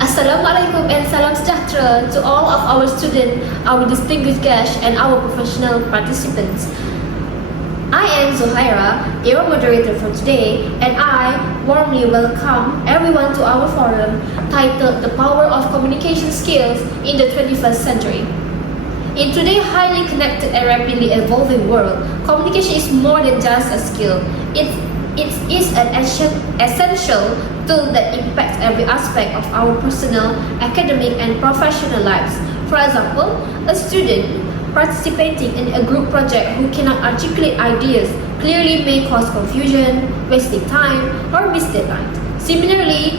Assalamualaikum and salam sejahtera to all of our students, our distinguished guests, and our professional participants. I am Zohaira, your moderator for today, and I warmly welcome everyone to our forum titled The Power of Communication Skills in the 21st Century. In today's highly connected and rapidly evolving world, communication is more than just a skill. It is an essential tool that impacts every aspect of our personal, academic, and professional lives. For example, a student participating in a group project who cannot articulate ideas clearly may cause confusion, wasting time, or miss deadlines. Similarly,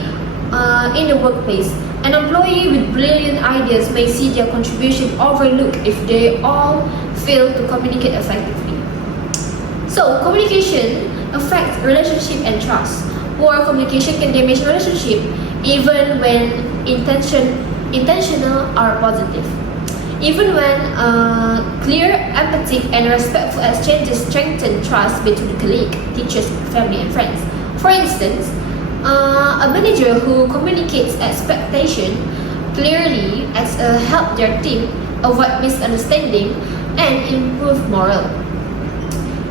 in the workplace, an employee with brilliant ideas may see their contribution overlooked if they all fail to communicate effectively. So, communication affects relationship and trust. Poor communication can damage relationship even when intentional or positive. Even when clear, empathic, and respectful exchanges strengthen trust between colleagues, teachers, family, and friends. For instance, a manager who communicates expectation clearly help their team avoid misunderstanding and improve morale.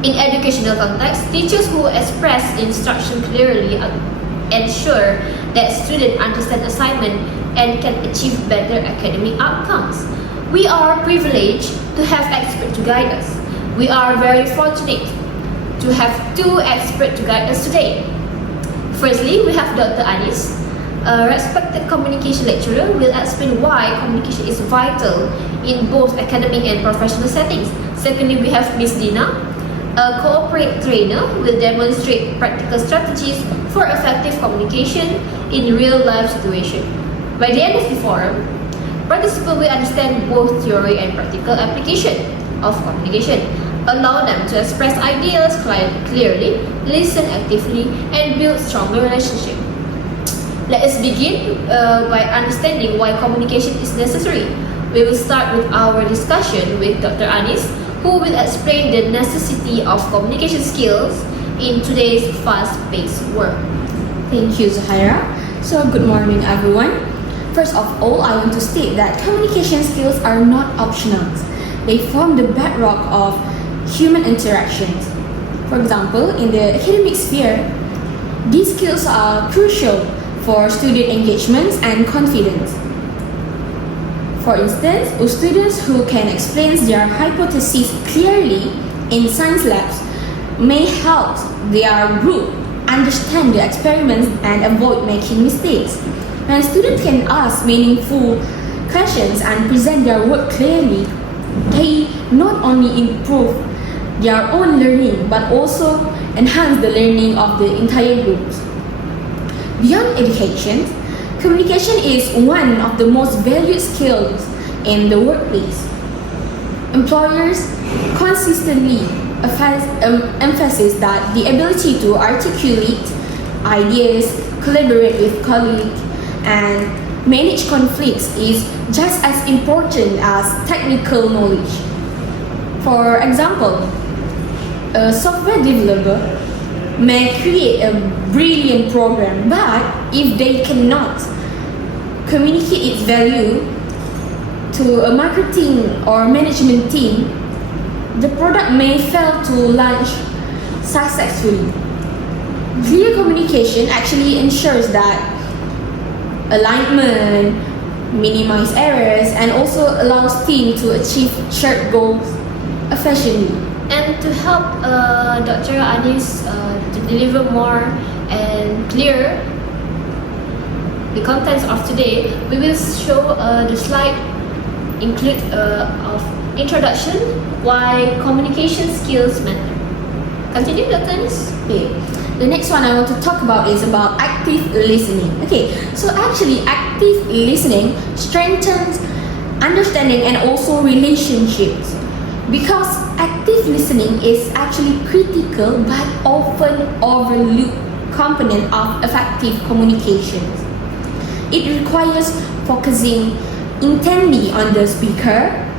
In educational context, teachers who express instruction clearly ensure that students understand assignment and can achieve better academic outcomes. We are privileged to have experts to guide us. We are very fortunate to have two experts to guide us today. Firstly, we have Dr. Anis, a respected communication lecturer, will explain why communication is vital in both academic and professional settings. Secondly, we have Ms. Dina, a corporate trainer, will demonstrate practical strategies for effective communication in real-life situations. By the end of the forum, participants will understand both theory and practical application of communication, allow them to express ideas clearly, listen actively, and build stronger relationships. Let us begin by understanding why communication is necessary. We will start with our discussion with Dr. Anis, who will explain the necessity of communication skills in today's fast-paced world. Thank you, Zahira. So, good morning, everyone. First of all, I want to state that communication skills are not optional. They form the bedrock of human interactions. For example, in the academic sphere, these skills are crucial for student engagements and confidence. For instance, students who can explain their hypotheses clearly in science labs may help their group understand the experiments and avoid making mistakes. When students can ask meaningful questions and present their work clearly, they not only improve their own learning but also enhance the learning of the entire group. Beyond education, communication is one of the most valued skills in the workplace. Employers consistently emphasize that the ability to articulate ideas, collaborate with colleagues, and manage conflicts is just as important as technical knowledge. For example, a software developer may create a brilliant program, but if they cannot communicate its value to a marketing or management team, the product may fail to launch successfully. Clear communication actually ensures that alignment, minimize errors, and also allows team to achieve shared goals efficiently. And to help Dr. Anis to deliver more and clear the contents of today, we will show the slide include of introduction why communication skills matter. Continue, Dr. Anis. Okay. The next one I want to talk about is about active listening. Okay, so actually active listening strengthens understanding and also relationships, because active listening is actually critical but often overlooked component of effective communications. It requires focusing intently on the speaker,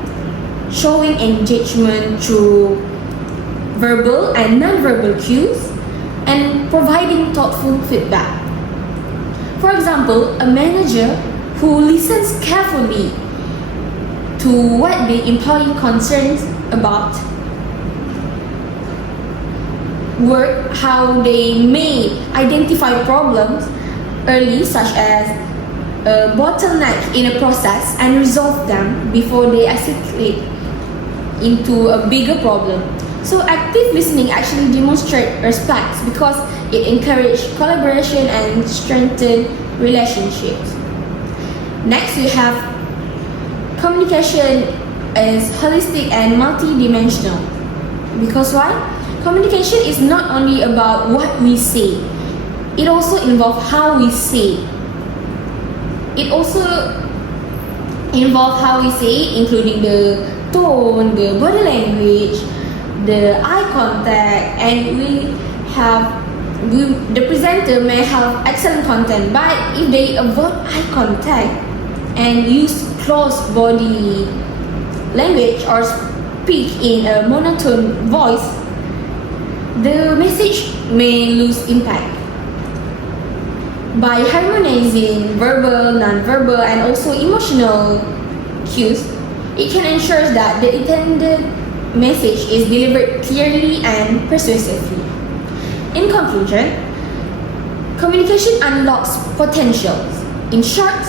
showing engagement through verbal and non-verbal cues, and providing thoughtful feedback. For example, a manager who listens carefully to what the employee concerns about work, how they may identify problems early, such as a bottleneck in a process, and resolve them before they escalate into a bigger problem. So active listening actually demonstrates respect because it encourages collaboration and strengthens relationships. Next, we have communication is holistic and multidimensional. Because why? Communication is not only about what we say, it also involves how we say. It also involves how we say, including the tone, the body language, the eye contact, and the presenter may have excellent content, but if they avoid eye contact and use close body language or speak in a monotone voice, the message may lose impact. By harmonizing verbal, non-verbal, and also emotional cues, it can ensure that the intended message is delivered clearly and persuasively. In conclusion, communication unlocks potentials. In short,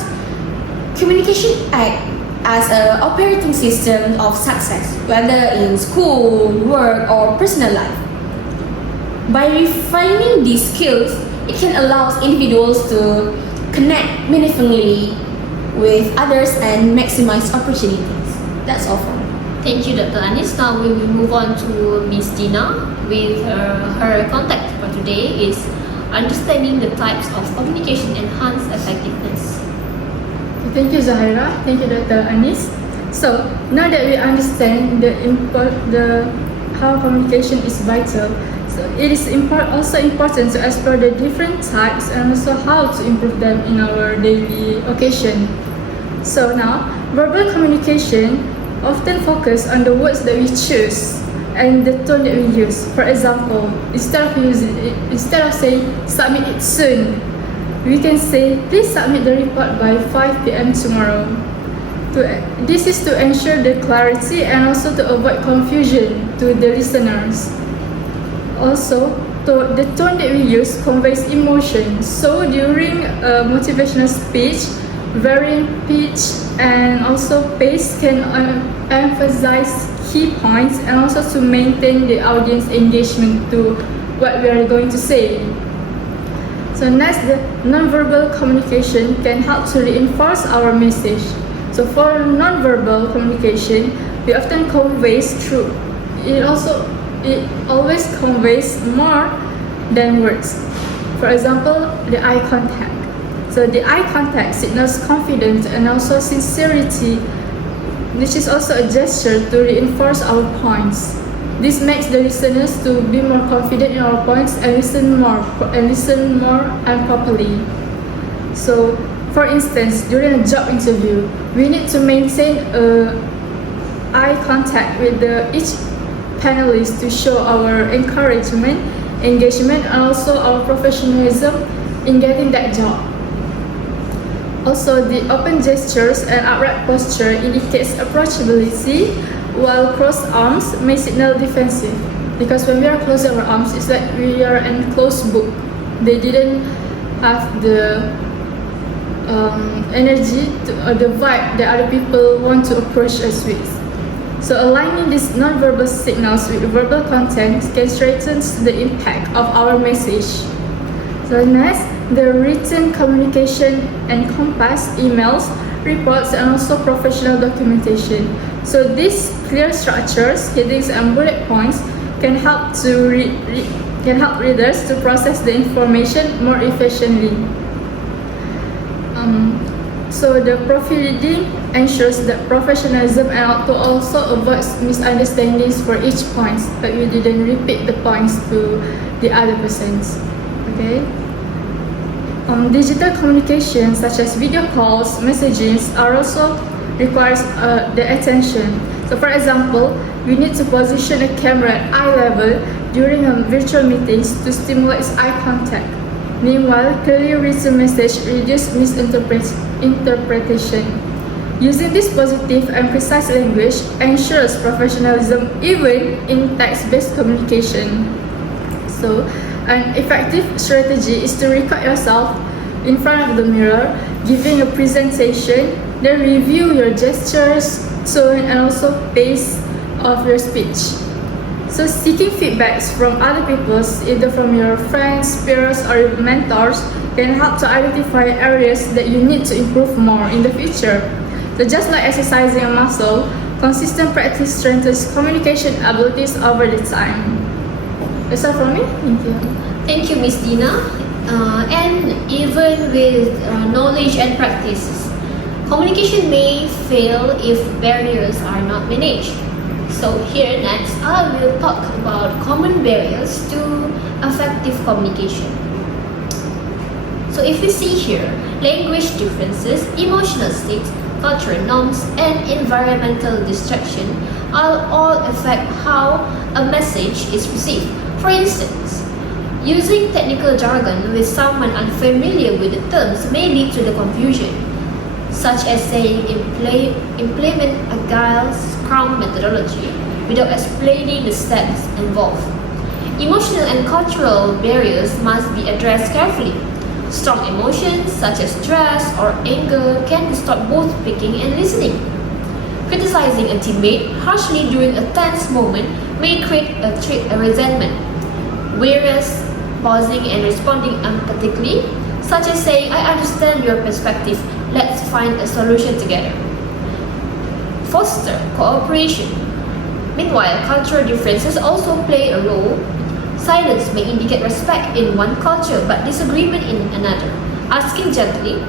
communication acts as an operating system of success, whether in school, work, or personal life. By refining these skills, it can allow individuals to connect meaningfully with others and maximize opportunities. That's all for me. Thank you, Dr. Anis. Now we will move on to Miss Dina with her contact for today is understanding the types of communication enhance effectiveness. Thank you, Zahira. Thank you, Dr. Anis. So now that we understand how communication is vital, so it is also important to explore the different types and also how to improve them in our daily occasion. So now, verbal communication often focus on the words that we choose and the tone that we use. For example, instead of saying submit it soon, we can say please submit the report by 5 p.m. tomorrow. This is to ensure the clarity and also to avoid confusion to the listeners. Also, the tone that we use conveys emotion. So during a motivational speech, varying pitch and also pace can emphasize key points and also to maintain the audience engagement to what we are going to say. So next, the nonverbal communication can help to reinforce our message. So for nonverbal communication, we often conveys through. It always conveys more than words. For example, the eye contact. So the eye contact signals confidence and also sincerity, which is also a gesture to reinforce our points. This makes the listeners to be more confident in our points and listen more and properly. So, for instance, during a job interview, we need to maintain eye contact with each panelist to show our encouragement, engagement, and also our professionalism in getting that job. Also, the open gestures and upright posture indicates approachability, while crossed arms may signal defensive. Because when we are closing our arms, it's like we are in closed book. They didn't have the energy or the vibe that other people want to approach us with. So aligning these non-verbal signals with verbal content can strengthen the impact of our message. So next, the written communication encompass emails, reports, and also professional documentation. So these clear structures, headings, and bullet points can help readers to process the information more efficiently. So the proofreading ensures that professionalism and to also avoid misunderstandings for each point, but you didn't repeat the points to the other persons. Okay. Digital communication such as video calls, messages are also requires the attention. So for example, we need to position a camera at eye level during virtual meetings to stimulate eye contact. Meanwhile, clearly written message reduces misinterpretation. Using this positive and precise language ensures professionalism even in text-based communication. So, an effective strategy is to record yourself in front of the mirror, giving a presentation, then review your gestures, tone, and also pace of your speech. So, seeking feedbacks from other people, either from your friends, peers, or mentors, can help to identify areas that you need to improve more in the future. So, just like exercising a muscle, consistent practice strengthens communication abilities over the time. That's all from me. Thank you. Thank you, Miss Dina. And even with knowledge and practices, communication may fail if barriers are not managed. So here next, I will talk about common barriers to effective communication. So if we see here, language differences, emotional states, cultural norms, and environmental distraction all affect how a message is received. For instance, using technical jargon with someone unfamiliar with the terms may lead to the confusion, such as saying implement agile Scrum methodology without explaining the steps involved. Emotional and cultural barriers must be addressed carefully. Strong emotions such as stress or anger can distort both speaking and listening. Criticizing a teammate harshly during a tense moment may create a resentment, whereas pausing and responding empathically, such as saying, "I understand your perspective, let's find a solution together." Foster cooperation. Meanwhile, cultural differences also play a role. Silence may indicate respect in one culture but disagreement in another. Asking gently,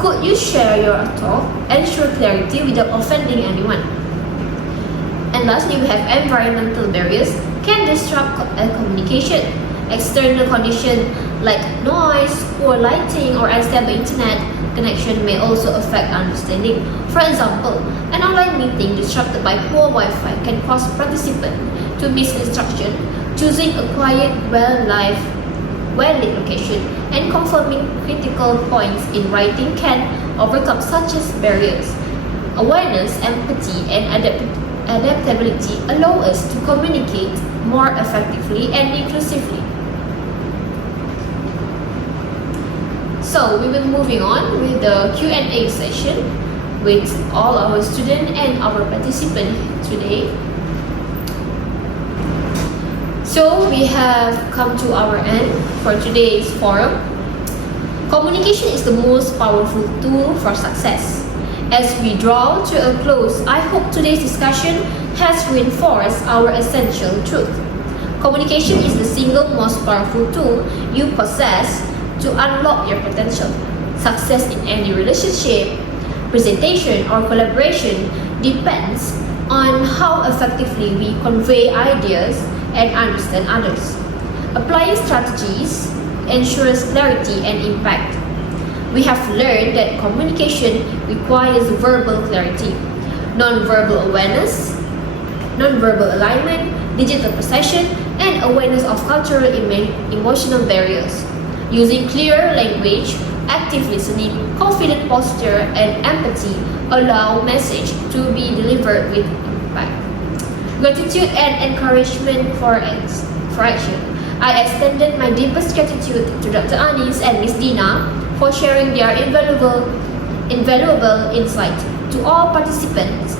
"Could you share your thought?" ensure clarity without offending anyone. And lastly, we have environmental barriers can disrupt communication. External conditions like noise, poor lighting, or unstable internet connection may also affect understanding. For example, an online meeting disrupted by poor Wi-Fi can cause participants to miss instruction. Choosing a quiet, well-lit location and confirming critical points in writing can overcome such as barriers. Awareness, empathy, and adaptability allow us to communicate more effectively and inclusively. So we will be moving on with the Q&A session with all our students and our participants today. So we have come to our end for today's forum. Communication is the most powerful tool for success. As we draw to a close, I hope today's discussion has reinforced our essential truth. Communication is the single most powerful tool you possess to unlock your potential. Success in any relationship, presentation, or collaboration depends on how effectively we convey ideas and understand others. Applying strategies ensures clarity and impact. We have learned that communication requires verbal clarity, non-verbal awareness, non-verbal alignment, digital precision, and awareness of cultural emotional barriers. Using clear language, active listening, confident posture, and empathy allow message to be delivered with impact. Gratitude and encouragement for action. I extended my deepest gratitude to Dr. Anis and Ms. Dina for sharing their invaluable insight. To all participants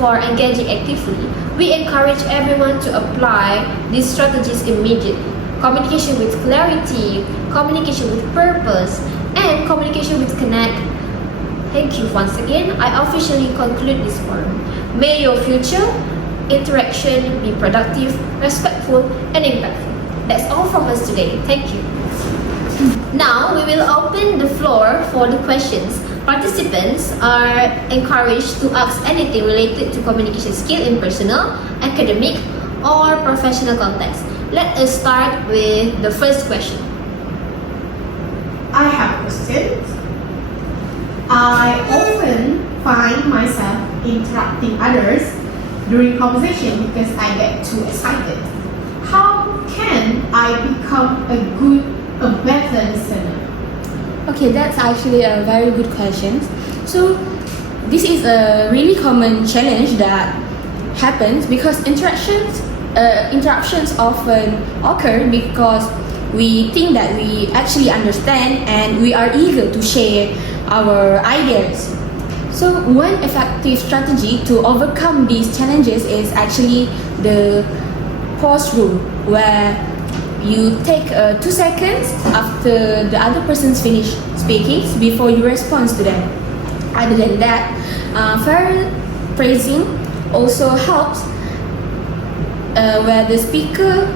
for engaging actively, we encourage everyone to apply these strategies immediately. Communication with clarity, communication with purpose, and communication with connect. Thank you once again. I officially conclude this forum. May your future interaction be productive, respectful, and impactful. That's all from us today. Thank you. Now we will open the floor for the questions. Participants are encouraged to ask anything related to communication skill in personal, academic, or professional context. Let us start with the first question. I have questions. I often find myself interrupting others during conversation because I get too excited. How can I become a good a better listener? Okay, that's actually a very good question. So, this is a really common challenge that happens because interruptions often occur because we think that we actually understand and we are eager to share our ideas. So, one effective strategy to overcome these challenges is actually the pause rule, where you take 2 seconds after the other person's finished speaking before you respond to them. Other than that, paraphrasing also helps, where the speaker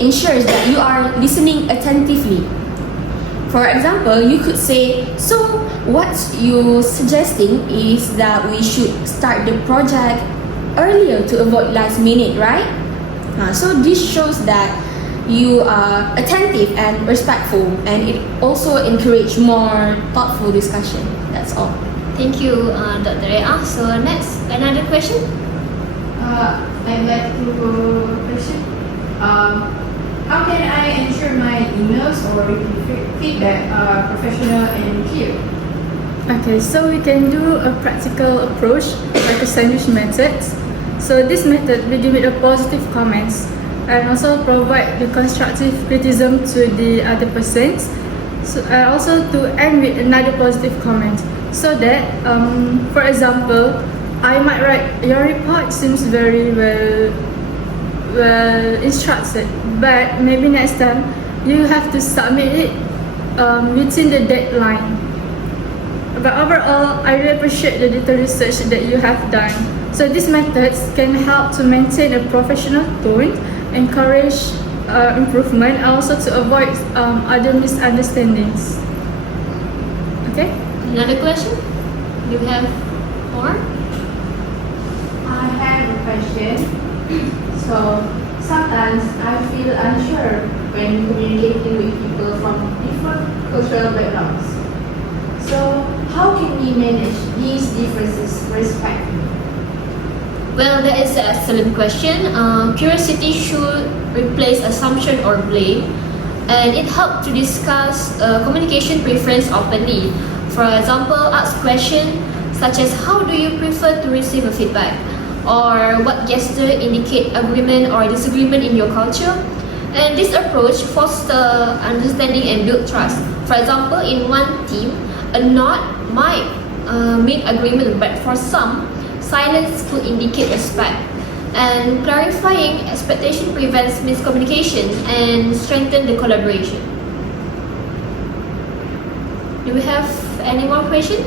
ensures that you are listening attentively. For example, you could say, "So, what you're suggesting is that we should start the project earlier to avoid last minute, right?" So this shows that you are attentive and respectful, and it also encourages more thoughtful discussion. That's all. Thank you, Dr. Rea. So next, another question. I'd like to question. How can I ensure my emails or feedback are professional and clear? Okay, so we can do a practical approach like a sandwich method. So this method we give it a positive comments and also provide the constructive criticism to the other persons. So also to end with another positive comment. So that, for example, I might write, "Your report seems very well instructed, but maybe next time you have to submit it within the deadline. But overall, I really appreciate the detailed research that you have done." So these methods can help to maintain a professional tone, encourage improvement, and also to avoid other misunderstandings. Okay? Another question? You have more? I have a question. So sometimes I feel unsure when communicating with people from different cultural backgrounds. So how can we manage these differences respectfully? Well, that is an excellent question. Curiosity should replace assumption or blame, and it helps to discuss communication preference openly. For example, ask questions such as, "How do you prefer to receive a feedback?" or "What gesture indicate agreement or disagreement in your culture?" And this approach fosters understanding and build trust. For example, in one team, a nod might mean agreement, but for some, silence could indicate respect. And clarifying expectation prevents miscommunication and strengthens the collaboration. Do we have any more questions?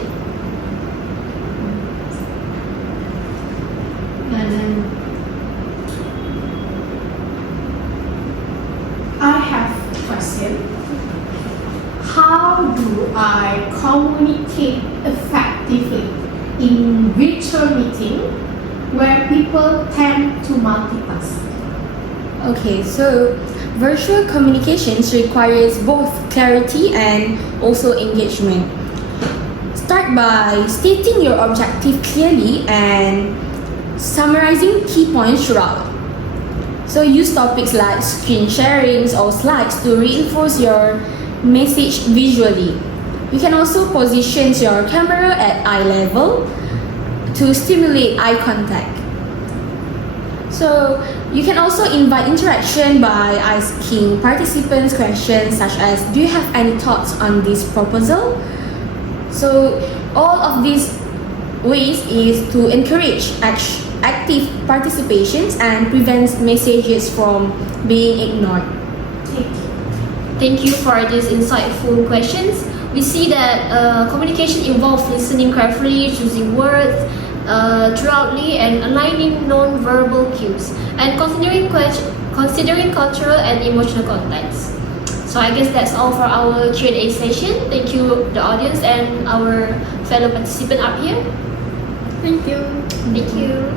I have a question. How do I communicate effectively in virtual meeting where people tend to multitask? Okay, so virtual communications requires both clarity and also engagement. Start by stating your objective clearly and summarizing key points throughout. So use topics like screen sharings or slides to reinforce your message visually. You can also position your camera at eye level to stimulate eye contact. So you can also invite interaction by asking participants questions such as, "Do you have any thoughts on this proposal?" So all of these ways is to encourage active participations and prevents messages from being ignored. Thank you. Thank you for these insightful questions. We see that communication involves listening carefully, choosing words thoroughly, and aligning non-verbal cues, and considering cultural and emotional context. So I guess that's all for our Q&A session. Thank you, the audience and our fellow participant up here. Thank you. Thank you.